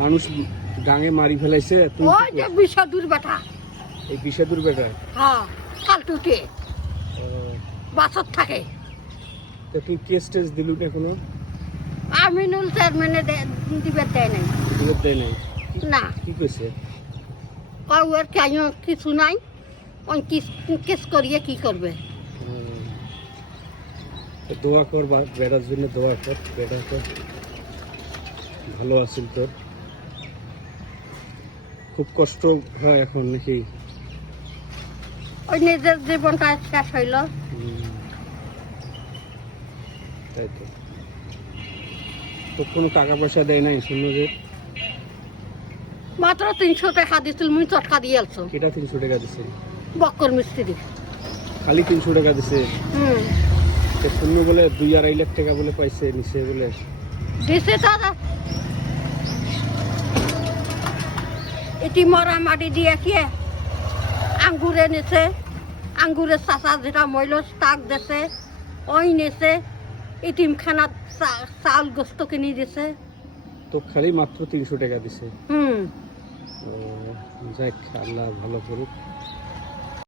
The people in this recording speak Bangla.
মানুষ গাঙে মারি ফেলাইছে ওই যে? বিষাদুর বেটা। এই বিষাদুর বেটা? হ্যাঁ কালটুকে বাসত থাকে। তা তুই কেস টেস দিলু না কোনো? আমিনুল চেয়ারম্যানে দিবে দেয় নাই। দিলে দেয় নাই? না। কি কইছে? কাউয়ের কেন কিছু নাই? ওই কেস করিয়ে কি করবে? দোয়া কর বেড়ার জন্য দোয়া কর বেড়া কর। ভালো আছিল তোর। খুব কষ্ট হয় এখন নাকি। ওই নিজের জীবনটা শেষ হইল। তাই তো। তো কোনো টাকা পয়সা দেয় নাই শূন্য যে মাত্র তিনশো টাকা দিছিল মুই চটকা দিয়ে আলছো কেটা তিনশো টাকা দিছে? বক্কর মিস্ত্রি। খালি তিনশো টাকা দিছে? হুম। শূন্য বলে দুই আড়াই লাখ টাকা বলে পাইছে নিচে বলে। দিছে দাদা এটি মরা মাটি দিয়ে কি? আঙ্গুরে নিছে আঙ্গুরের চাচা যেটা মইল তাক দেছে ওই নেছে এটিমখানাত চা- চাউল গোস্ত কিনি দিছে। তো খালি মাত্র তিনশো টাকা দিছে। হুম। যাক আল্লাহ ভালো করুক।